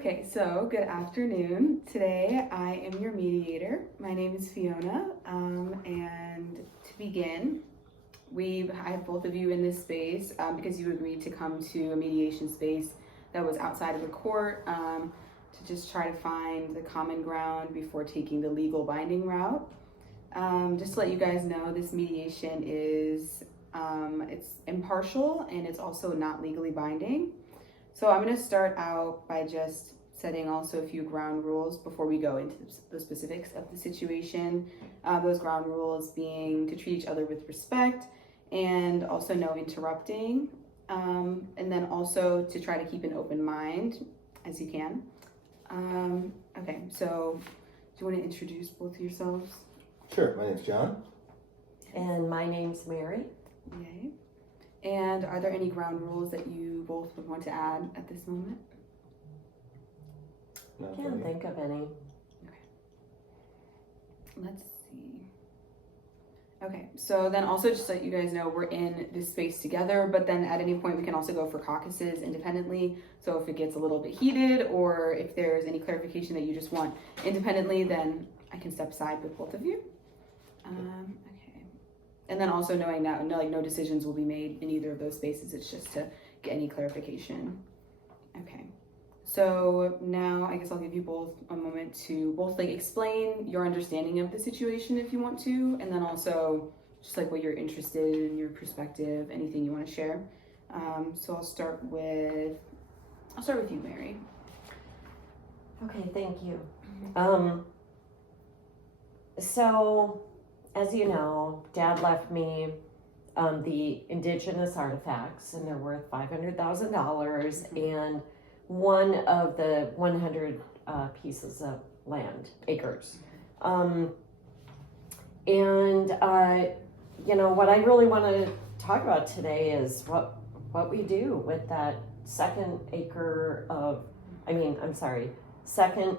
Okay, so good afternoon. Today I am your mediator. My name is Fiona, and to begin, I have both of you in this space because you agreed to come to a mediation space that was outside of the court to just try to find the common ground before taking the legal binding route. Just to let you guys know, this mediation is it's impartial and it's also not legally binding. So I'm going to start out by just setting also a few ground rules before we go into the specifics of the situation. Those ground rules being to treat each other with respect and also no interrupting. And then also to try to keep an open mind as you can. Okay, so do you want to introduce both of yourselves? Sure, my name's John. And my name's Mary. Yay. And are there any ground rules that you both would want to add at this moment? Not Can't really. think of any. Let's see. Okay, so then also just so you guys know, we're in this space together, but then at any point we can also go for caucuses independently. So if it gets a little bit heated or if there's any clarification that you just want independently, then I can step aside with both of you. Okay. And then also knowing that no decisions will be made in either of those spaces. It's just to get any clarification. Okay. So now I guess I'll give you both a moment to both explain your understanding of the situation if you want to, and then also just what you're interested in, your perspective, anything you want to share. So I'll start with you, Mary. Okay, thank you. So, as you know, Dad left me the indigenous artifacts, and they're worth $500,000, and one of the 100 pieces of land, acres. And what I really want to talk about today is what we do with that second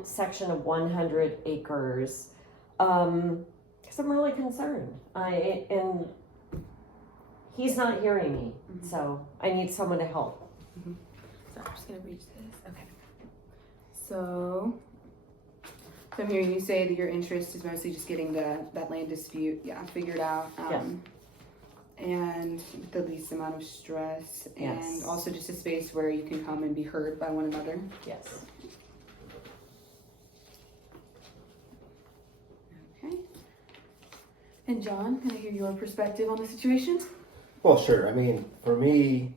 section of 100 acres. Because I'm really concerned. And he's not hearing me, so I need someone to help. Mm-hmm. So I'm just gonna reach this. Okay. So I'm hearing you say that your interest is mostly just getting that land dispute, figured out. Yes. And the least amount of stress, Yes. and also just a space where you can come and be heard by one another. Yes. Okay. And John, can I hear your perspective on the situation? Well, sure. I mean, for me,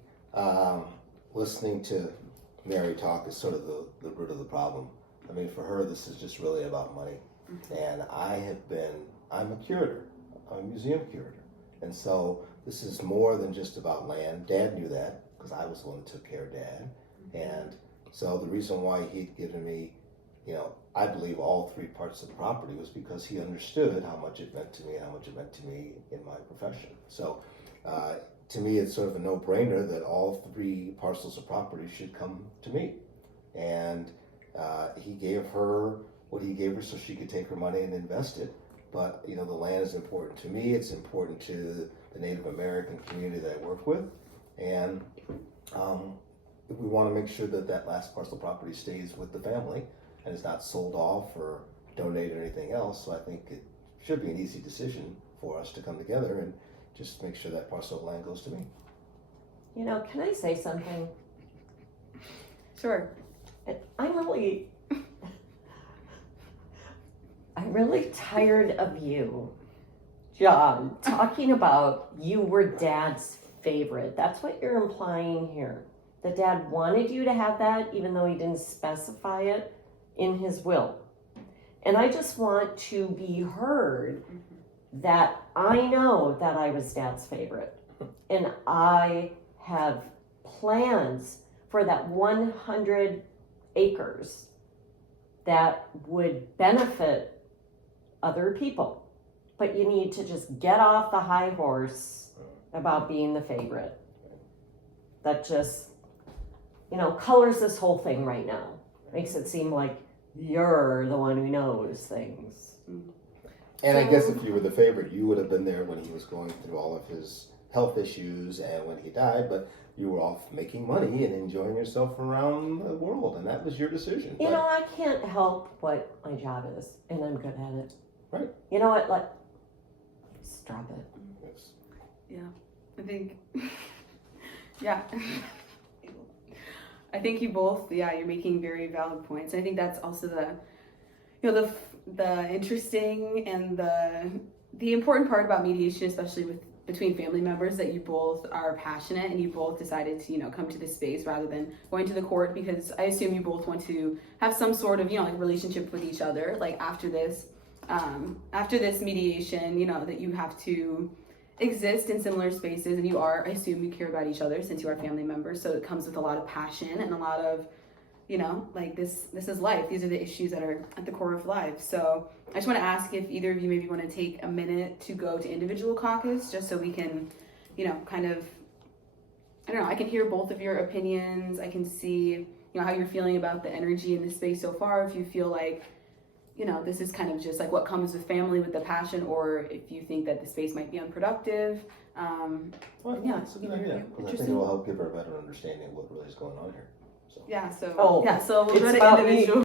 listening to Mary talk is sort of the root of the problem. I mean, for her, this is just really about money. Mm-hmm. And I'm a curator. I'm a museum curator. And so this is more than just about land. Dad knew that because I was the one that took care of Dad. Mm-hmm. And so the reason why he'd given me, I believe all three parts of the property was because he understood how much it meant to me and how much it meant to me in my profession. So to me, it's sort of a no-brainer that all three parcels of property should come to me. And he gave her what he gave her so she could take her money and invest it. But, the land is important to me. It's important to the Native American community that I work with. And we want to make sure that that last parcel of property stays with the family and is not sold off or donated or anything else. So I think it should be an easy decision for us to come together and just make sure that parcel of land goes to me. Can I say something? Sure. I'm really tired of you, John, talking about you were Dad's favorite. That's what you're implying here. That Dad wanted you to have that even though he didn't specify it in his will. And I just want to be heard that I know that I was Dad's favorite. And I have plans for that 100 acres that would benefit other people. But you need to just get off the high horse about being the favorite. That just, colors this whole thing right now. Makes it seem like you're the one who knows things. And I guess if you were the favorite, you would have been there when he was going through all of his health issues and when he died. But you were off making money and enjoying yourself around the world, and that was your decision. You know, I can't help what my job is, and I'm good at it. Right. You know what? Like, stop it. I think, yeah. I think you both, you're making very valid points. I think that's also the interesting and the important part about mediation, especially between family members, that you both are passionate and you both decided to, come to this space rather than going to the court, because I assume you both want to have some sort of, like relationship with each other, like after this mediation, that you have to exist in similar spaces, and I assume you care about each other since you are family members, so it comes with a lot of passion and a lot of, like this is life. These are the issues that are at the core of life. So I just want to ask if either of you maybe want to take a minute to go to individual caucus, just so we can, kind of, I don't know, I can hear both of your opinions. I can see, how you're feeling about the energy in this space so far. If you feel like, this is kind of just like what comes with family, with the passion, or if you think that the space might be unproductive. Well, yeah, it's a good idea. I think it will help give her a better understanding of what really is going on here. So. Yeah, so Oh, so we'll it's go to about me. individual.